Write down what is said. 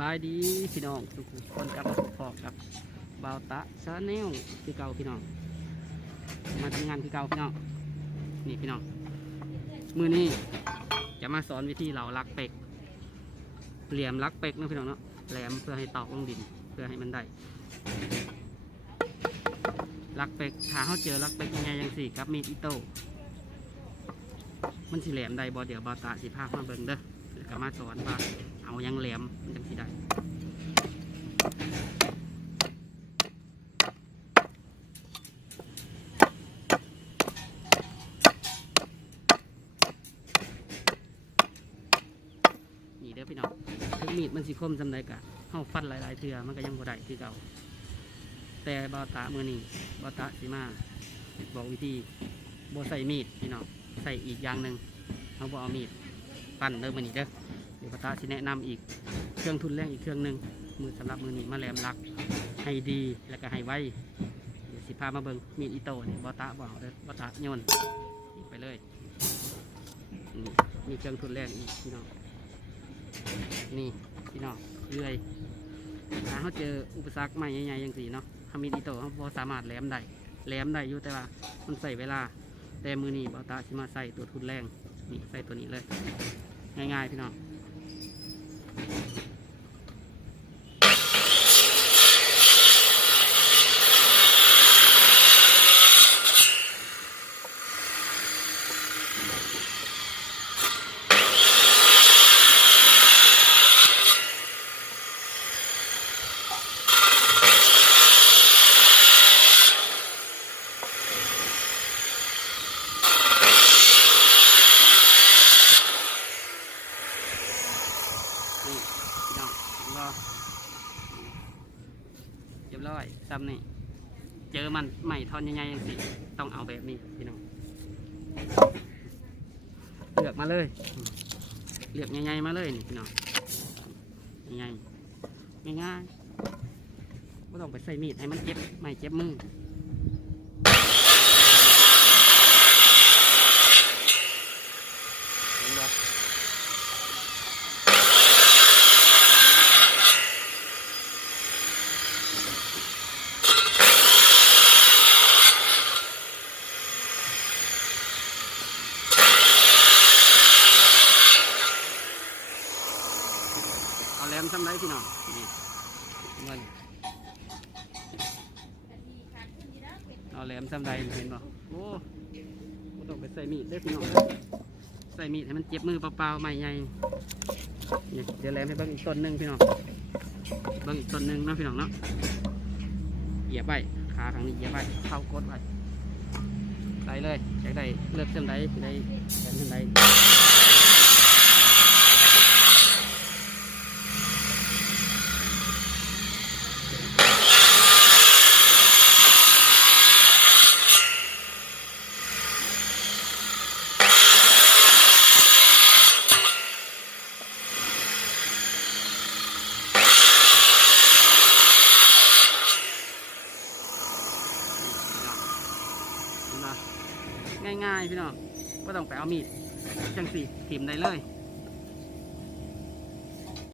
บายดีพี่น้องทุกคนกับมาพบกับบาวตะซาแนลคือเก่าพี่น้อง มาทำงานคือเก่าพี่น้อง นี่พี่น้อง มือนี้จะมาสอนวิธีเหลาลักเป็ก เหลี่ยมลักเป็กนะพี่น้องเนาะ แหลมเพื่อให้ตอกลงดิน เพื่อให้มันได้ ลักเป็กถ้าเขาเจอลักเป็กยังไงยังสี่กับมีดอิโต้มันสิแหลมได้บ่เดี๋ยวบาวตะสิพามาเบิ่งเด้อ ก็มาสอนว่าเอายังแหลมมันจังสิได้นี่เด้อพี่น้องถึงมีดมันสิคมจำได้กะเฮาฟันหลายๆเทื่อมันก็ยังบ่ได้คือเก่าแต่บาตามือนี้บาตาสิมาบอกวิธีบ่ใส่มีดพี่น้องใส่อีกอย่างหนึ่งเขาบ่เอามีด ปั้นเด้อมือนี้เด้อเดี๋ยวปตาสิแนะนำอีกเครื่องทุนแรงอีกเครื่องหนึ่งมือสำหรับมือนี้มาแหลมลักให้ดีแล้วก็ให้ไวเดี๋ยวสิพามาเบิ่งมีอิโต้เนี่ยบอตาบเอาเด้อบอตาโยนไปเลยมีเครื่องทุนแรงอีกพี่น้องนี่พี่น้องเรื่อยถ้าเขาเจออุปสรรคใหม่ใหญ่ๆอย่างสีเนาะทำมีดอิโต้เขาบอสามารถแหลมได้แหลมได้อยู่แต่ว่ามันใส่เวลา แต่มือนี้บอตาสิมาใส่ตัวทุนแรง นี่ใส่ตัวนี้เลย ง่ายๆพี่น้อง นี่พี่น้องเห็น บ่เรียบร้อยซ้ำนี่เจอมันใหม่ทอนใหญ่ๆอย่างสิต้องเอาแบบนี้พี่น้องเลือกมาเลยเลือกง่ายๆมาเลยนี่พี่น้องง่ายๆง่ายๆไม่ต้องไปใส่มีดให้มันเจ็บไม่เจ็บมือ แหลมซ้ำไรพี่น้องนี่เงินเอาแหลมซ้ำไรเห็นบ่โอ้ต้องไปใส่มีดเด้พี่น้องใส่มีดให้มันเจ็บมือเปล่าๆใหม่ใหญ่นี่เดี๋ยวแหลมให้เบิ่งอีกต้นหนึ่งพี่น้องเบิ่งอีกต้นหนึ่งนะพี่น้องเนาะเหยียบไว้ขาข้างนี้เหยียบไว้เข้ากดไว้ใส่เลยอยากได้เลือกซ้ำไรได้แหลม ซ้ำไรง่ายๆพี่น้องก็ต้องไปเอามีดจังสีถิ่มได้เลย